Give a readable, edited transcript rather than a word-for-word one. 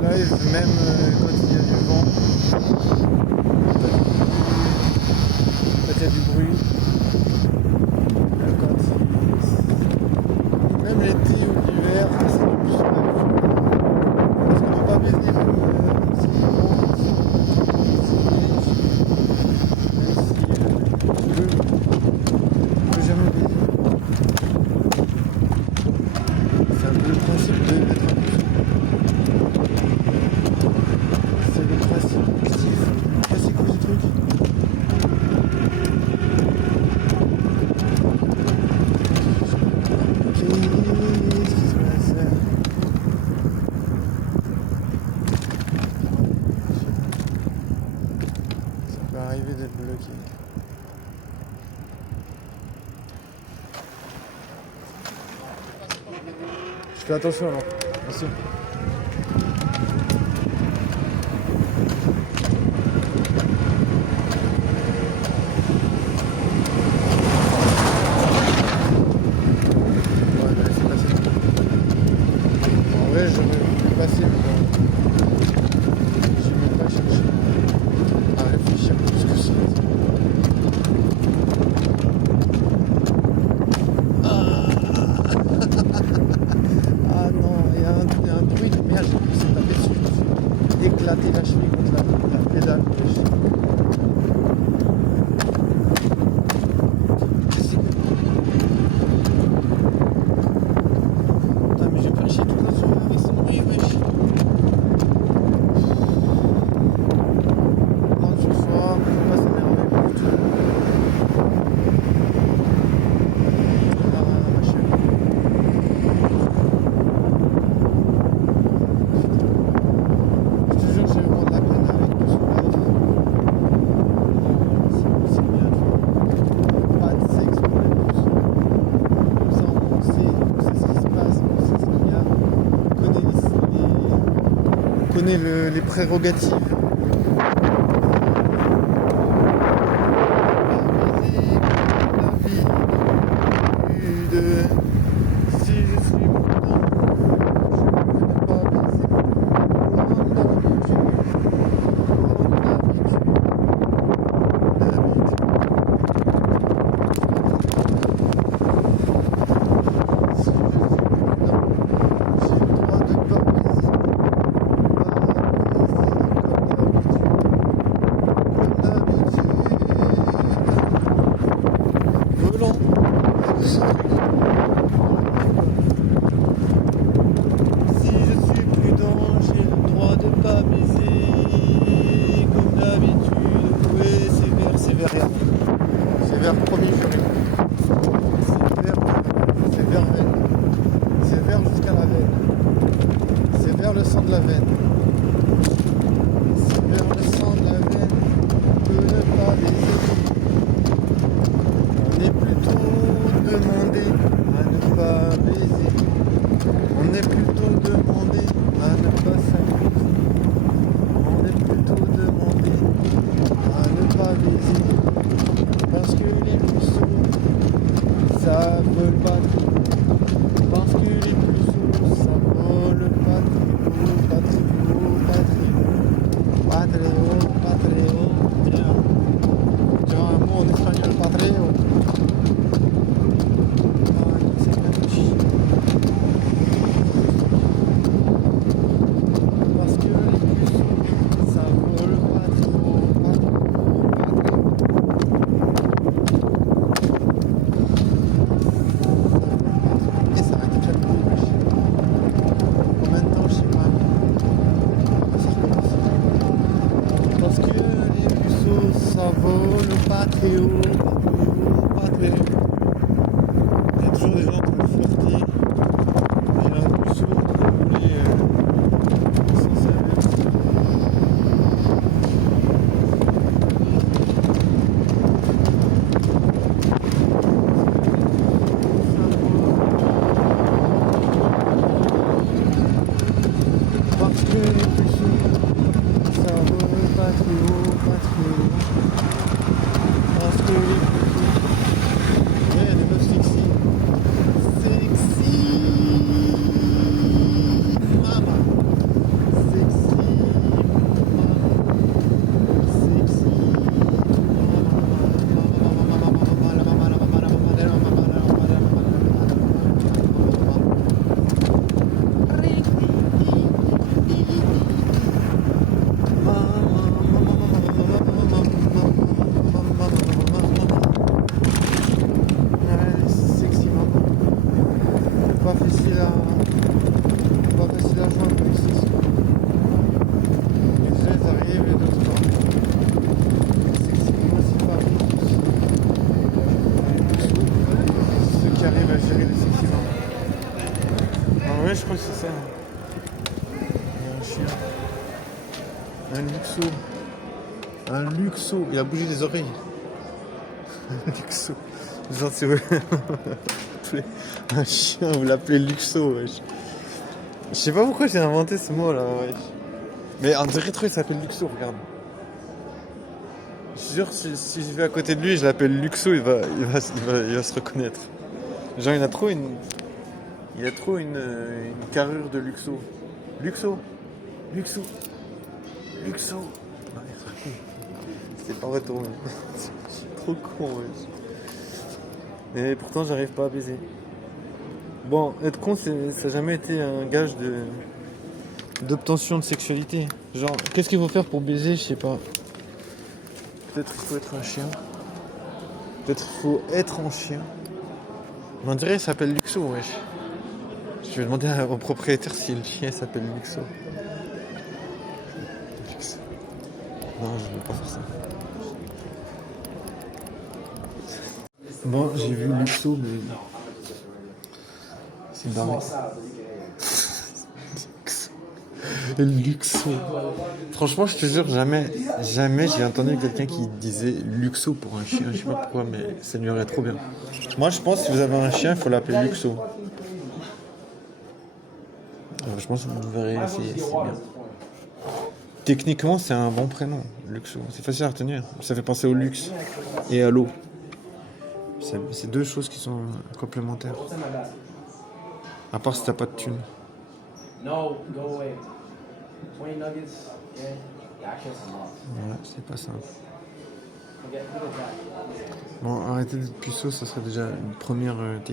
live même quand il y a du vent, quand il y a du bruit, même l'été ou l'hiver, c'est du plus live. Parce qu'on ne peut pas baiser même si il pleut, on peut jamais baiser. C'est un peu le principe de mettre un peu. C'est le principe actif. C'est quoi ce truc? Qu'est-ce qui se passe là? Ça peut arriver d'être bloqué. Je fais attention alors. Merci. Ouais, je vais passer, mais bon, je ne vais pas chercher à réfléchir plus que ça. Ah non, il y a un bruit de merde, j'ai pu se taper dessus, je me suis éclaté la cheville contre la pédale. Putain, mais je vais faire chier tout le temps avec son bruit, wesh. Non, ce soir, faut pas s'énerver pour tout. Ma chérie. Je te jure, j'ai eu de la peine avec tout ce live. C'est bien fait. Pas de sexe pour les plus. Comme ça, on sait ce qui se passe, on sait ce qu'il y a. On connaît les prérogatives. Si je suis prudent, je ne vais pas baiser. J'ai le droit de pas baiser comme d'habitude. Oui, c'est vers rien. C'est vers premier chéri. C'est vers veine. C'est vers jusqu'à la veine. C'est vers le sang de la veine. C'est vers le sang de la veine de ne pas baiser. On est plutôt demandé à ne pas baiser. On est plutôt demandé à ne pas s'amuser. On est plutôt demandé à ne pas baiser. Parce que les puceaux, ça vole pas trop. Parce que les puceaux, ça vole pas trop. Pas très haut, pas très haut. Pas très haut, pas très haut. Tiens, tu as un mot en espagnol, pas très haut. C'est bien de chier. Parce que les puceaux, ça vole pas trop, pas trop, pas trop. Et ça arrête déjà de bouger. Combien de temps, je sais pas. Parce que les puceaux, ça vole pas très haut, pas très haut, pas très haut. Il y a toujours des gens qui me flirtent. J'ai un puceau qui voulait sans serviette. Parce que les puceaux, ça vole pas très haut, pas très haut. Parce que les puceaux, ouais, les meufs sexy. Sexy, mama. Sexy. chien. Un luxo. Un luxo. Il a bougé les oreilles. Un luxo. Genre, si vous appelez un chien, vous l'appelez luxo, wesh. Je sais pas pourquoi j'ai inventé ce mot là, wesh. Mais en dirait trop, il s'appelle luxo, regarde. Je suis sûr, si je vais à côté de lui, je l'appelle luxo, il va se reconnaître. Genre, il a trop une carrure de luxo. Luxo. Luxo. Luxo. Non, il est trop con. C'est pas retourné. C'est trop con, wesh. Et pourtant, j'arrive pas à baiser. Bon, être con, ça n'a jamais été un gage d'obtention de sexualité. Genre, qu'est-ce qu'il faut faire pour baiser? Je sais pas. Peut-être qu'il faut être un chien. Peut-être qu'il faut être un chien. Mais on dirait qu'il s'appelle Luxo, wesh. Je vais demander au propriétaire si le chien s'appelle Luxo. Luxo. Non, je ne vais pas faire ça. Bon, j'ai vu Luxo, mais... c'est barré. Luxo. Franchement, je te jure, jamais j'ai entendu quelqu'un qui disait Luxo pour un chien. Je sais pas pourquoi, mais ça lui irait trop bien. Moi, je pense que si vous avez un chien, il faut l'appeler Luxo. Je pense que vous verrez, c'est bien. Techniquement, c'est un bon prénom, Luxo. C'est facile à retenir. Ça fait penser au luxe et à l'eau. C'est deux choses qui sont complémentaires. À part si t'as pas de thune. Voilà, c'est pas simple. Bon, arrêtez d'être puceau, ça serait déjà une première technique.